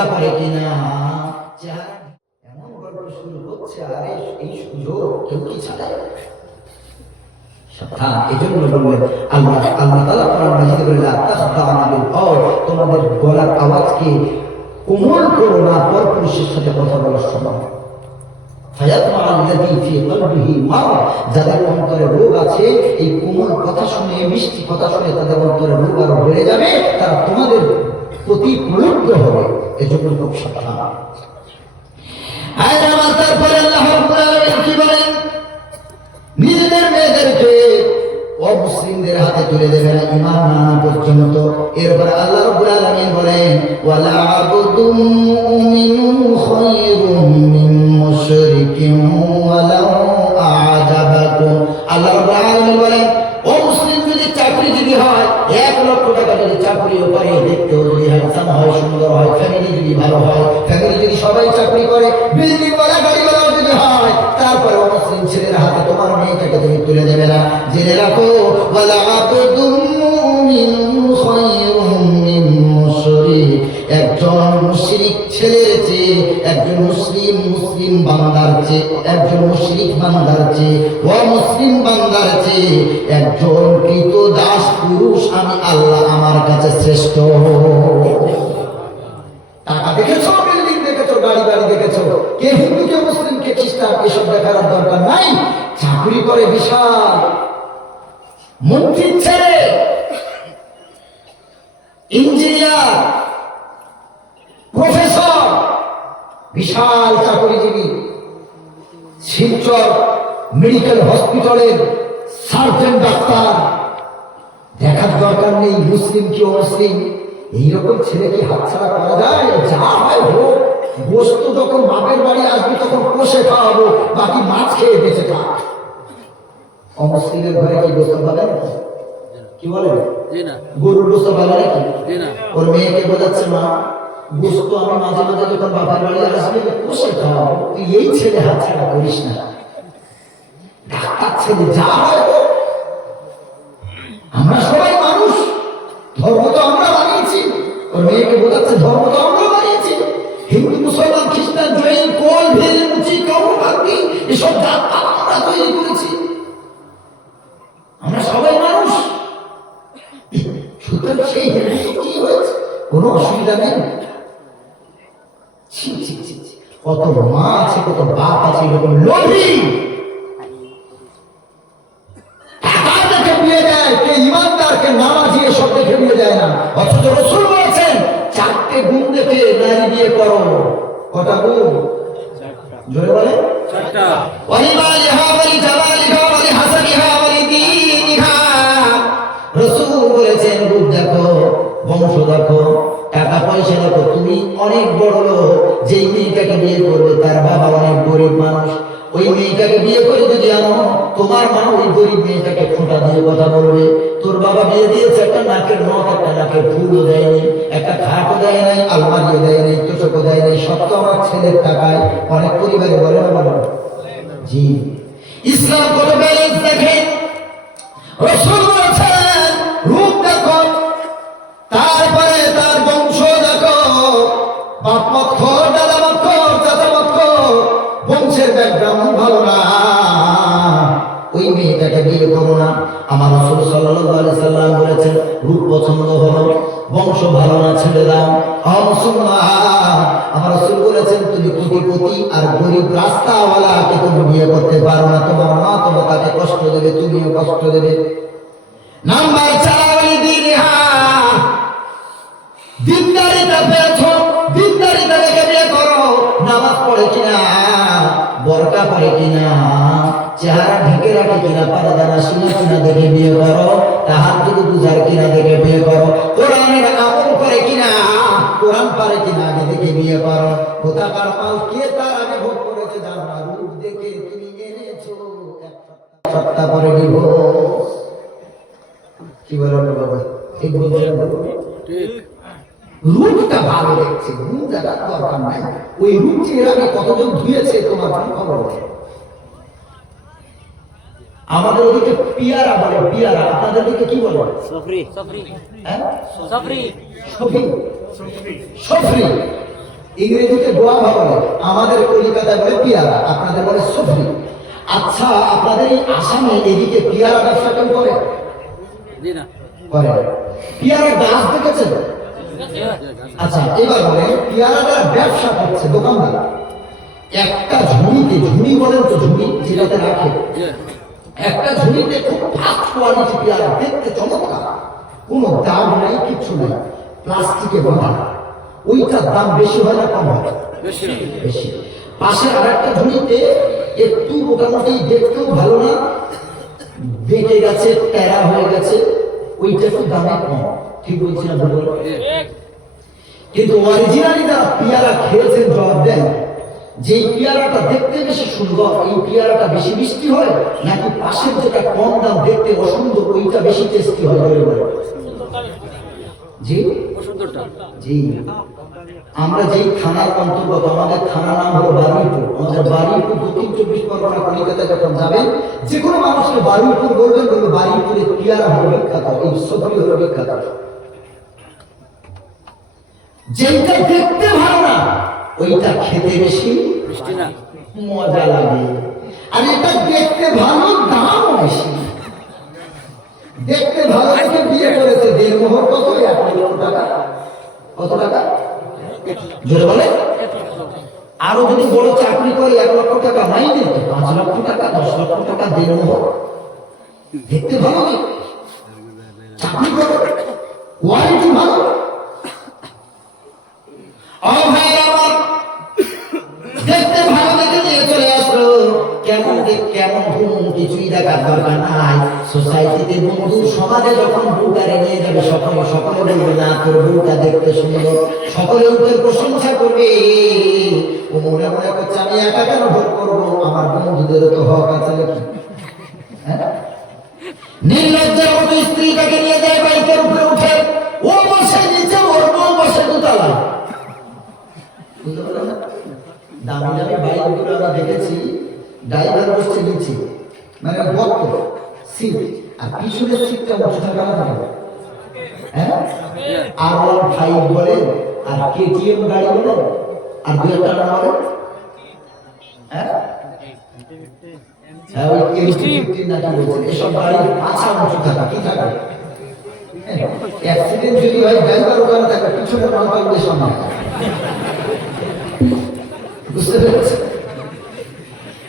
বরকা পরে কিনা, চেহারা এমন গল্প শুরু হচ্ছে। আরে এই সুযোগ কেউ কি চালায়? সাবধান। এজন্য বললেন আল্লাহ তাআলা কোরআন মাজিদে বলেন লা তাখদা'না বিল কওল, তোমাদের গলার আওয়াজকে কোমল করো না পরপুরুষের সাথে কথা বলার সময়। ফায়াতমা আল্লাযী ফী কলবিহি মারাদ, যাদের অন্তরে রোগ আছে, এই কোমল কথা শুনে, মিষ্টি কথা শুনে তাদের অন্তরে রোগ আরো বেড়ে যাবে, তারা তোমাদের প্রতি প্রলুব্ধ হবে। এজন্য খুব সাবধান। তারপরে আল্লাহ রাব্বুল আলামিন কি বলেন? নিজেদের মেয়েদেরকে অমুসলিমদের হাতে তুলে দেবে না ঈমান না আনা পর্যন্ত। এরপর আল্লাহ রাব্বুল আলামিন বলেন ওয়ালা আবদুম মুমিনুন খায়রুম মিন মুশরিকিন ওয়ালাউ আ'জাবাকুম। আল্লাহ রাব্বুল আলামিন বলেন ও মুসলিম যদি চাকরিজীবী হয়, 1 লক্ষ টাকা যদি চাকরিও করে, দেখতেও যদি হ্যান্ডসাম হয়, সুন্দর হয়, ফ্যামিলি যদি ভালো হয়, ফ্যামিলি যদি সবাই চাকরি করে, বিল্ডিং ওয়ালা গাড়িওয়ালাও যদি হয়, তারপরে মুসলিম ছেলের হাতে তোমার মেয়েটাকে তুমি তুলে দেবে না। জেনে রাখো ওয়ালা আবদুম মুমিনুন খায়রুম মিন মুশরিক, একজন মুশরিক ছেলের চেয়ে, একজন মুসলিম বান্দার চেয়ে, একজন মুশরিক বান্দার চেয়ে, অমুসলিম বান্দার চেয়ে একজন কৃত দাস পুরুষ আমি আল্লাহ আমার কাছে শ্রেষ্ঠ। টাকা দেখেছো, বিল্ডিং দেখেছো, গাড়ি দেখেছো, কে হিন্দু কে মুসলিম কে খ্রিস্টান এসব দেখার দরকার নাই। চাকরি করে বিশাল মন্ত্রীর ছেলে, ইঞ্জিনিয়ার, প্রফেসর, বিশাল চাকরিজীবী, শিলচর মেডিকেল হসপিটালের সার্জন ডাক্তার, দেখার দরকার নেই মুসলিম কি অমুসলিম। এইরকম ছেলে কি হাতছাড়া করা যায়? যা হয় হোক, বস্তু যখন বাপের বাড়ি আসবে তখন কষে খাওয়াবো, বাকি মাছ খেয়ে বেঁচে থাক। অমুসলিমের ঘরে কি বস্তু পাবে? কি বলে গরুর বস্তু পাবে নাকি? ওর মেয়েকে বোঝাচ্ছে মা বস্তু আমি মাঝে মাঝে যখন বাপের বাড়ি আসবে কষে খাওয়াবো, তুই এই ছেলে হাতছাড়া করিস না। ডাক্তার ছেলে যা হয় হোক, আমরা সবাই মানুষ, ধর্ম তো আমরা বানিয়েছি। ওর মেয়েকে বোঝাচ্ছে ধর্ম তো আমরা বানিয়েছি। হিন্দু মুসলমান খ্রিস্টান জৈন কোল ভেল মুচি কৌর ভাগ্নি এসব জাত আমরা তৈরি করেছি। আমরা সবাই মানুষ। সুতরাং সেই কি হয়েছে, কোনো অসুবিধা নেই। কত মা আছে, কত বাপ আছে এরকম লোভী, টাকা দেখে বিয়ে দেয়, কে ইমানদার কে নামাজি এসব দেখে বিয়ে দেয় না। অথচ রাসূল বলেছেন 4টে গুণ দেখে নারী বিয়ে করো। কটা গুণ? জোরে বলে 4টা। ওয়ালিমালিহা ওয়ালি জামালিহা ওয়ালি হাসানিহা ওয়ালি দীনিহা। রাসূল বলেছেন রূপ দেখো, বংশ দেখো, টাকা পয়সা দেখো। তুমি অনেক বড় লোক, যেই মেয়েটাকে বিয়ে করবে তার বাবা অনেক গরিব মানুষ, ওই মেয়েটাকে বিয়ে করে যদি আনো, তোমার মা ওই গরিব মেয়েটাকে খোঁটা দিয়ে কথা বলবে। তোর বাবা বিয়ে দিয়েছে, একটা নাকের নখ, একটা নাকের ফুলও দেয়নি, একটা খাটও দেয় নাই, আলমারিও দেয় নাই, তোষকও দেয় নাই, সব তো আমার ছেলের টাকায়। অনেক পরিবারে বলে না বলো? জি। ইসলাম কত ব্যালেন্স দেখেন। রাসূল বলেছেন রূপ দেখো, তারপরে তার বংশ দেখো, বাপ মত খোর, দাদা মত খোর, চাচা মত খোর, বংশের ব্যাকগ্রাউন্ড ভালো না, ওই মেয়েটাকে বিয়ে করো না। আমার রাসূল সাল্লাল্লাহু আলাইহি সাল্লাম বলেছেন রূপ পছন্দ হলো, বংশ ভালো না, ছেড়ে দাও। মুসলমান, আমার রাসূল বলেছেন তুমি কোটিপতি আর গরিব রাস্তাওয়ালাকে তুমি বিয়ে করতে পারো না। তোমার মা তোমার তাকে কষ্ট দেবে, তুমিও কষ্ট দেবে। নাম্বার 4 দিনহা, দিনদারিতা পেয়েছো, দিনদারিতা দেখে বিয়ে করো। নামাজ পড়ে কিনা, বরকা পড়ে কিনা, চেহারা ঢেকে রাখে কিনা, পারদানা শুনে কিনা দেখে বিয়ে করো। তাহাজ্জুদ বুঝার কিনা দেখে বিয়ে করো। কোরআনের আমল করে কিনা, কোরআন পারে কিনা আগে দেখে বিয়ে করো। কোথাকার মাল কে তার আগে ভোগ করেছে জানো না, রূপ দেখে তুমি এনেছো এক সপ্তাহ পরে ডিভোর্স। কি বলো বাবা, ঠিক বলছেন? ঠিক। রূপটা ভালো দেখছে, রূপ দেখার দরকার নাই। ওই রূপ চেহারা আগে কতজন ধুয়েছে তোমার খবর আছে? আমাদের ওদিকে পিয়ারা বলে, পিয়ারা। আপনাদের দিকে কি বলে? সফরি। সফরি। হ্যাঁ, সফরি। সফরি। সফরি। ইংরেজিতে গোয়াভা বলে, আমাদের কলিকাতায় বলে পেয়ারা, আপনাদের বলে সফরি। আচ্ছা, আপনাদের এই আসামে এদিকে পেয়ারা ব্যবসা কেউ করে? পেয়ারা গাছ দেখেছেন? আচ্ছা, এবার বলে পেয়ারাটার ব্যবসা করছে দোকানদার। একটা ঝুড়িতে, ঝুড়ি বলেন তো, ঝুড়ি যেটাতে রাখে, একটা ঝুড়িতে খুব ফাস্ট কোয়ালিটি পেয়ারা, দেখতে চমৎকার, কোনো দাম নাই, কিচ্ছু নাই, প্লাস্টিকে বাঁধা। ওইটার দাম বেশি হয় না কম হয়? বেশি। পাশে আর একটা ঝুড়িতে একটু মোটামুটি দেখতেও ভালো না, বেঁকে গেছে, প্যারা হয়ে গেছে, ওইটা একটু দামে কম। ঠিক বলছি না ভুল? কিন্তু অরিজিনালি যারা পেয়ারা খেয়েছেন জবাব দেন, যে পেয়ারাটা দেখতে বেশি সুন্দর, এই পেয়ারাটা বেশি মিষ্টি হয় নাকি পাশের যেটা কম দাম দেখতে অসুন্দর ওইটা বেশি টেস্টি হয়? জি জি। আমরা যেই থানার অন্তর্গত, আমাদের থানার নাম হলো বারুইপুর। আমাদের বারুইপুর দক্ষিণ 24 পরগনা, কলিকাতা যখন যাবেন, যে কোনো মানুষের বারুইপুর বলবেন, বলবে বারুইপুরে পেয়ারা হলো বিখ্যাত, এই সবজি হলো বিখ্যাত। যেটা দেখতে ভালো না ওইটা খেতে বেশি মজা লাগে, আর এটা দেখতে ভালো, দাম বেশি। দেখতে ভালো দেখে বিয়ে করেছে, দেড়মোহর কত? 1 লক্ষ টাকা। কত টাকা? জোরে বলে। আরো যদি বড় চাকরি করে 1 লক্ষ টাকা মাইনে, 5 লক্ষ টাকা, 10 লক্ষ টাকা দেড়মোহর। দেখতে ভালো, চাকরি করে, কোয়ালিটি ভালো। দেখতে ভালো দেখে নিয়ে চলে আসলো, কেমন কিছুই দেখার দরকার নাই। সোসাইটিতে বন্ধু সমাজে যখন বউটারে নিয়ে যাবে, সকলে বলবে না তোর বউটা দেখতে সুন্দর, সকলে উপর প্রশংসা করবে। ও মনে মনে করছে আমি একা কেন ভোগ করবো, আমার বন্ধুদেরও তো হক আছে নাকি? নির্লজ্জের মতো স্ত্রীটাকে নিয়ে যায় বাইকের উপরে উঠে, ও বসে নিচে, ওর বউ বসে দোতলায়। দামি দামি বাইকগুলো আমরা দেখেছি, ড্রাইভার বসছে নিচে, মানে বক্ত সিট, আর পিছনের সিটটা উঁচু থাকা না থাকে। হ্যাঁ, R15 বলে, আর KTM গাড়ি বলে, আর 2-1টা নাম বলে, হ্যাঁ ওই MT-15 নাকি বলছে, এসব গাড়ির পাছা উঁচু থাকা, কি থাকে? অ্যাক্সিডেন্ট যদি হয় ড্রাইভার ওখানে থাকে, পিছনে মাথা উঠে সামনে। বুঝতে পেরেছি?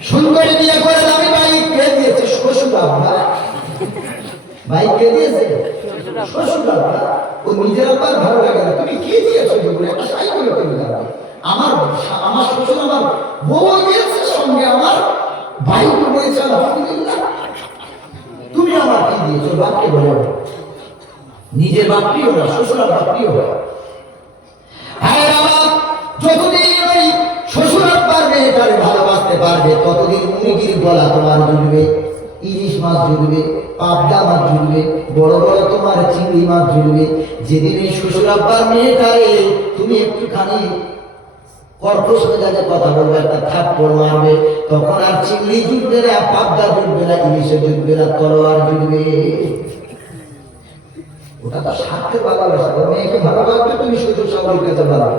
সুন্দরী বিয়ে করে দামি বাইক কে দিয়েছে? শ্বশুর আব্বা। বাইক কে দিয়েছে? শ্বশুর আব্বা। ও নিজের আব্বার ভালো লাগে না, তুমি কে দিয়েছো? একটা সাইকেল কিনে দাও। আমার শ্বশুর আমার বউ দিয়েছে, সঙ্গে আমার বাইক রয়েছে, আলহামদুলিল্লাহ। তুমি আমার কি দিয়েছো? বাপকে বলো, নিজের বাপ প্রিয় না, শ্বশুর আব্বা প্রিয় হয়। যতদিন ওই শ্বশুর আব্বার মেয়েটারে ভালোবাসতে পারবে, ততদিন মুরগির গলা তোমার জুড়বে, ইলিশ মাছ জুড়বে, পাবদা মাছ জুড়বে, বড় বড় তোমার চিংড়ি মাছ জুড়বে। যেদিন এই শ্বশুর আব্বার মেয়েটারে তুমি একটুখানি কর্কশ মেজাজে কথা বলবে, একটা থাপ্পড় মারবে, তখন আর চিংড়ি জুটবে না, পাবদা জুটবে না, ইলিশে জুটবে না, তলোয়ার জুটবে। ওটা তো স্বার্থের ভালোবাসা। মেয়েকে ভালোবাসবে তুমি শ্বশুর শাশুড়ির কাছে ভালো,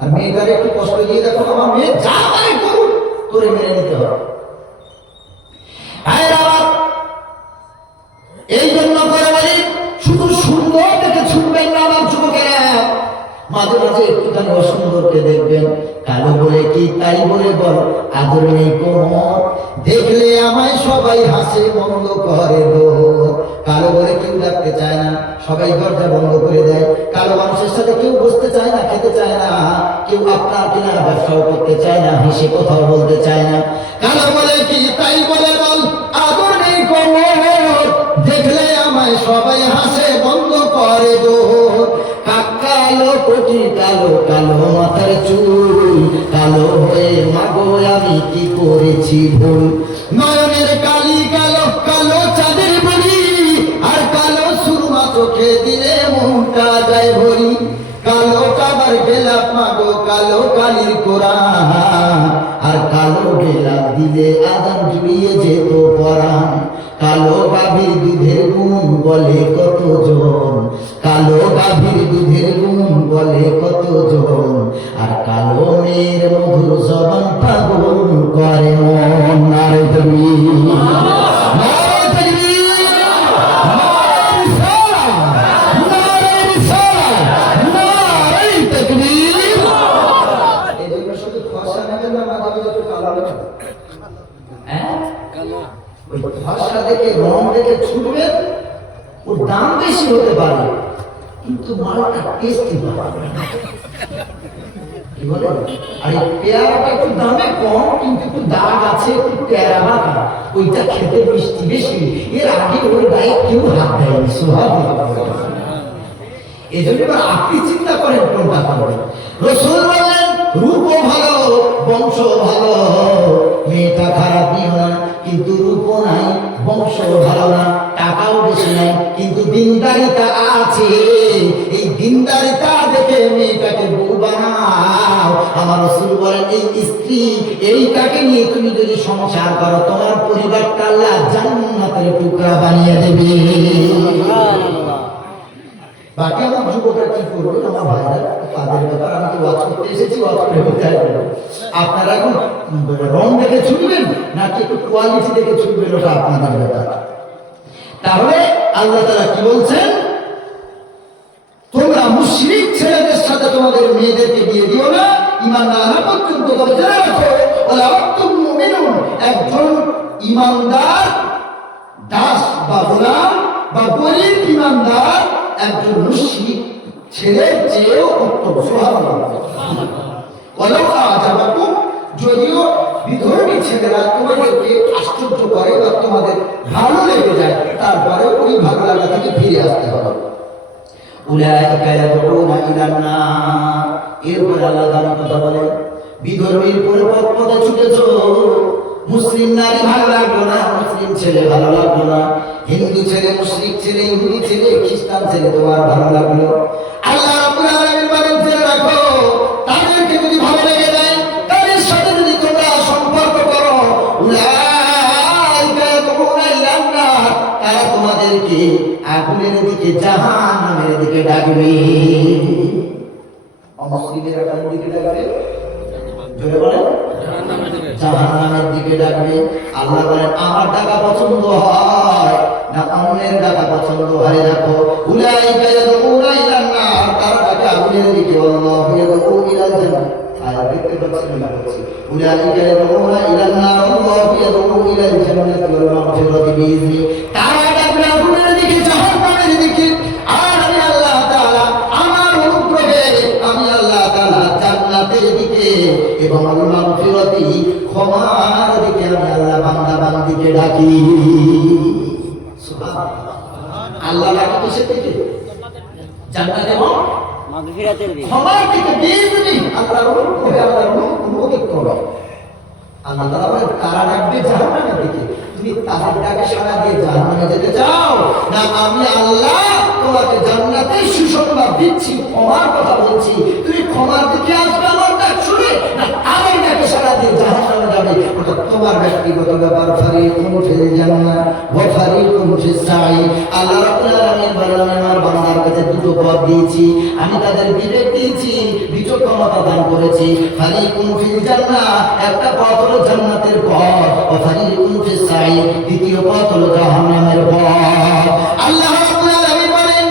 আর মেয়েটারে একটু কষ্ট দিয়ে দেখো, আমার মেয়ে যা পারে করুন, তোরে মেনে নিতে হবে। এই জন্য করে বলি, শুধু সুন্দর দেখে ছুটবেন না আমার যুবকেরা, মাঝে মাঝে একটুখানি অসুন্দরকে দেখবেন। কালো বলে কি তাই বলে বল, আদর নেই কোমর, দেখলে আমায় সবাই হাসে, বন্ধ করে দো। কালো বলে কেউ ডাকতে চায় না, সবাই দরজা বন্ধ করে দেয়। কালো মানুষের সাথে কেউ বসতে চায় না, খেতে চায় না, কেউ আপনার কিনা ব্যবসাও করতে চায় না, হেসে কোথাও বলতে চায় না। কালো বলে কি তাই বলে বল, আদর নেই কোমর, দেখলে আমায় সবাই হাসে, বন্ধ করে দো। কালো কোটি কালো, কালো মাথার চুল, কালো হয়ে মাগো আমি কি করেছি ভুল। নয়নের কালি কালো, কালো চাঁদের বলি, আর কালো সুরমা চোখে দিলে মনটা যায় ভরি। কালো কাবার গেলাপ মাগো, কালো কালির কোরআন, আর কালো গেলাপ দিলে আদান জুড়িয়ে যেত পরাণ। কালো গাভীর দুধের গুণ বলে কতজন, কালো গাভীর দুধের গুণ বলে কত জন, আর কালো মেয়ের মধুর জবান পাগল করে মন। নারে তাকবীর, নারে তাকবীর, নারে রিসালাত, নারে রিসালাত, নারে তাকবীর। এই জন্য শুধু ফর্সা নেবেন না, মাঝে মাঝে একটু কালো নেবেন। হ্যাঁ, ওই ফর্সা দেখে রং দেখে ছুটবেন, ওর দাম বেশি হতে পারে কিন্তু মালটা টেস্টি পাবে। কি বলে? আর এই পেয়ারাটা একটু দামে কম কিন্তু একটু দাগ আছে, একটু পেয়ারা বাঁকা, ওইটা খেতে মিষ্টি বেশি। এর আগে ওই গায়ে কেউ হাত দেয়নি। সুবহানাল্লাহ। এই জন্য এবার আপনি চিন্তা করেন কোনটা করবেন। রাসূল বললেন রূপও ভালো, বংশ ভালো, মেয়েটা খারাপ নিও না, কিন্তু রূপও নাই, বংশ ভালো না, টাকাও বেশি নাই, কিন্তু দিনদারিতা আছে। এই দিনদারিতা দেখে মেয়েটাকে বউ বানাও। আমার রাসূল বলেন এই স্ত্রী এইটাকে নিয়ে তুমি যদি সংসার করো, তোমার পরিবারটা আল্লাহ জান্নাতের টুকরা বানিয়ে দেবে। বাকি আমার যুবকরা কি করবে, আমার ভাইরা তাদের ব্যাপার আমি তো ওয়াজ করতে এসেছি, ওয়াজ করে বলতে হবে। আপনারা এখন রং দেখে ছুটবেন নাকি একটু কোয়ালিটি দেখে ছুটবেন, ওটা আপনাদের ব্যাপার। তাহলে আল্লাহ তাআলা কি বলছেন, তোমরা মুশরিক ছেলেদের সাথে তোমাদের মেয়েদেরকে বিয়ে দিও না, ঈমান না আনা পর্যন্ত। তবে জেনে রাখো, ওয়ালা আনতুম মুমিনুন, একজন ঈমানদার দাস বা গোলাম বা গরীব ঈমানদার একজন মুশরিক ছেলের চেয়েও উত্তম। সুবহানাল্লাহ। ওয়ালাউ আ'জাবাকুম, যদিও বিধর্মী ছেলেরা তোমাদেরকে আশ্চর্য করে বা তোমাদের ভালো লেগে যায়, তারপরে ওই ভালো লাগা থেকে ফিরে আসতে হবে। উলাইকা ইয়াদউনা ইলান নার, এরপর আল্লাহ তাআলা কথা বলেন, বিধর্মীর পথে ছুটেছো, মুসলিম নারী ভালো লাগলো না, মুসলিম ছেলে ভালো লাগলো না, হিন্দু ছেলে, মুশরিক ছেলে, ইহুদি ছেলে, খ্রিস্টান ছেলে তোমার ভালো লাগলো। আল্লাহ রাব্বুল আলামিন বলেন, জেনে রাখো, তাদেরকে যদি ভালো লেগে যায়, তাদের সাথে যদি তোমরা সম্পর্ক করো, উলাইকা ইয়াদউনা ইলান নার, তারা তোমাদেরকে আগুনের দিকে, জাহান্নামের দিকে ডাকবে। অমুসলিমেরা কোন দিকে ডাকবে? জোরে বলেন, জাহান্নামের দিকে ডাকবে। আল্লাহ বলেন, আমার ডাকা পছন্দ হয় না অন্যের ডাকা পছন্দ হয়? দেখো, উলাইকা ইয়াদউনা ইলান নার, তারা ডাকে আগুনের দিকে, আল্লাহু ইয়াদউ ইলাল জান্নাহ। আয়াত দেখতে পাচ্ছেন না? বলছি উলাইকা ইয়াদউনা ইলান নার, আল্লাহু ইয়াদউ ইলাল জান্নাতি ওয়াল মাগফিরাতি বিইذনি। তারা ডাকবে আগুনের দিকে, জাহান্নামের দিকে। আর আমি আল্লাহ তাআলা আমার অনুগ্রহে, আমি আল্লাহ তাআলা জান্নাতের দিকে এবং আল মাগফিরাতি, ক্ষমার দিকে আমি আল্লাহ বান্দা বান্দীকে ডাকি। সুবহানাল্লাহ। আল্লাহ ডাকে কিসের দিকে? জান্নাত এবং মাগফিরাতের দিকে, ক্ষমার দিকে, বিইذনি। আল্লাহর অনুগ্রহে, আল্লাহর অনুমতি করো। আল্লাহ তাআলা বলেন, তারা ডাকবে জাহান্নামের দিকে, তুমি তাদের ডাকে সাড়া দিয়ে জাহান্নামে যেতে চাও না? আমি আল্লাহ তোমাকে জান্নাতের সুসংবাদ দিচ্ছি, ক্ষমার কথা বলছি, তুমি ক্ষমার দিকে আসবে আমার ডাক শুনে, না তাদের ডাকে সাড়া দিয়ে জাহান্নামে যাবে, ওটা তোমার ব্যক্তিগত ব্যাপার। ফারিকুন ফিল জান্নাহ ওয়া ফারিকুন ফিস সাঈর। আল্লাহ রাব্বুল আলামিন বলেন, আমি আমার বান্দার কাছে দুটো পথ দিয়েছি, আমি তাদের বিবেক দিয়েছি, বিচক্ষণতা দান করেছি। ফারিকুন ফিল জান্নাহ, একটা পথ হলো জান্নাতের পথ, ওয়া ফারিকুন ফিস সাঈর, দ্বিতীয় পথ হলো জাহান্নামের পথ। আল্লাহ রাব্বুল আলামিন বলেন,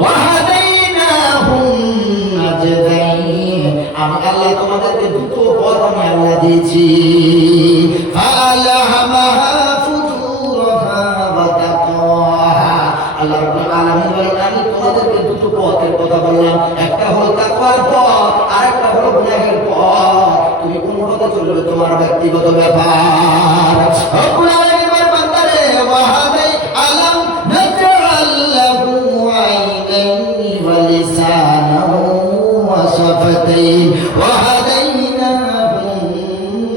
ওয়া হাদাইনাহুম নাজদাইন, আমি আল্লাহ তোমাদেরকে দুটো পথ আমি আল্লাহ দিয়েছি। ফালাহামাহা ফুজুরাহা ওয়া তাকওয়াহা। আল্লাহ রাব্বুল আলামিন বলেন, আমি তোমাদেরকে দুটো পথের কথা বললাম, একটা হলো তাকওয়ার পথ, আর একটা হলো গুনাহের পথ। তুমি কোন পথে চলবে তোমার ব্যক্তিগত ব্যাপার। রব্বুল আলামিন বান্দারে, ওয়া হাদাই আলাম নাজআল লাহু আইনাইনি ওয়া লিসানাহু ওয়া শাফাতাইন ওয়া হাদাইনাহুম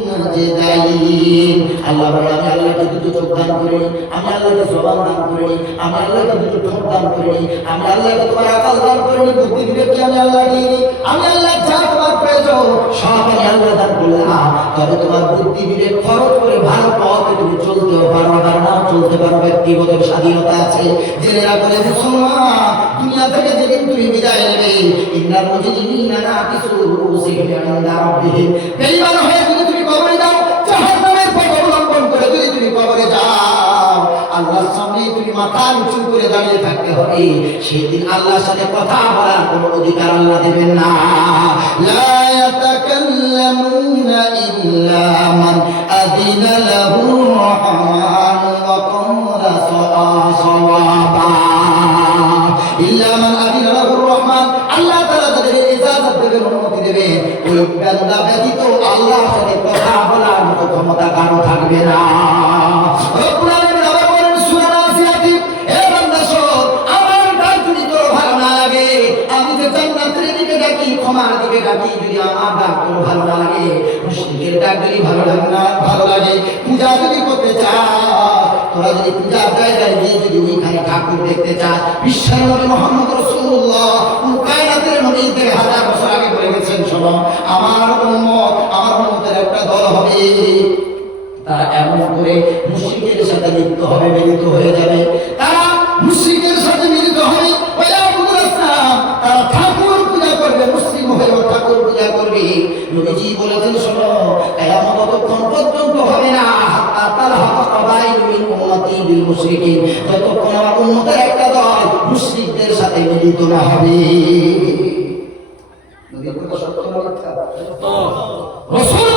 নাজদাইন। আল্লাহ বলে, আমি আল্লাহকে দুটো চোখ দান করি, আমি আল্লাহকে জবান দান করি, আমি আল্লাহকে দুটো ঠোঁট দান করি, আমি আল্লাহকে তোমার আকল দান করি, বুদ্ধি বিবেককে আমি আল্লাহ দিই, আমি আল্লাহ যা তোমার প্রয়োজন সব আমি আল্লাহ দান করলাম। তবে তোমার বুদ্ধি বিবেক খরচ করে ভালো পথে তুমি চলতেও পারো, আবার নাও চলতে পারো, ব্যক্তিগত স্বাধীনতা আছে। জেনেরা বলে মুসলমান দুনিয়া থেকে যেদিন তুমি বিদায় নেবে, ইন্নাল মুজরিমিনা নাকিসু রুসিহিম ইনদা রাব্বিহিম, বেঈমান হয়ে যদি তুমি কবরে যাও, জাহান্নামের পথ অবলম্বন করে যদি তুমি কবরে যাও, আল্লাহর সামনে তুমি মাথা উঁচু করে দাঁড়িয়ে থাকতে হবে। সেই দিন আল্লাহর সাথে কথা বলার কোনো অধিকার আল্লাহ দেবেন না। লা ইয়াতাকাল্লামুনা ইল্লা মান আযিনা লাহু রহমান ওয়া ক্বালা সাওয়াবা, ইল্লা মান আযিনা লাহু রহমান, আল্লাহ তাআলা তাদের ইজাজত দেবে, অনুমতি দেবে, ওই বান্দা ব্যতীত আল্লাহর সাথে কথা বলার মতো ক্ষমতা কারো থাকবে না। রব্বুল আলামিন আবার বলেন সূরা নাসিয়াতে, হে বান্দা শোন, আমার ডাক যদি তোর ভালো না লাগে, আমি যে জান্নাতের দিকে ডাকি, ক্ষমার দিকে ডাকি, যদি আমার ডাক তোর ভালো না লাগে, মুশরিকের ডাক যদি ভালো লাগে, পূজা যদি করতে চাস, তোরা যদি পূজার জায়গায় গিয়ে যদি ওইখানে ঠাকুর দেখতে চাস, বিশ্বনবী মুহাম্মদ রাসূলুল্লাহ কায়নাতের নবী 1000 বছর আগে বলে গেছেন, শোনো, আমার উম্মতের একটা দল হবে, তারা এমন করে মুশরিকের সাথে লিপ্ত হবে, মিলিত হয়ে যাবে, তারা মুশরিকের সাথে মিলিত হবে, তারা ঠাকুর পূজা করবে, মুসলিম হয়ে ঠাকুর পূজা করবে। নবীজি বলেছেন, শোনো, কিয়ামত ততক্ষণ পর্যন্ত হবে না, হাত্তা তালহাকা কাবাইলু মিন উম্মতি বিল মুশরিকিন, যতক্ষণ আমার উম্মতের একটা দল মুশরিকদের সাথে মিলিত না হবে। নবীর কথা সত্য না মিথ্যা? রাসূল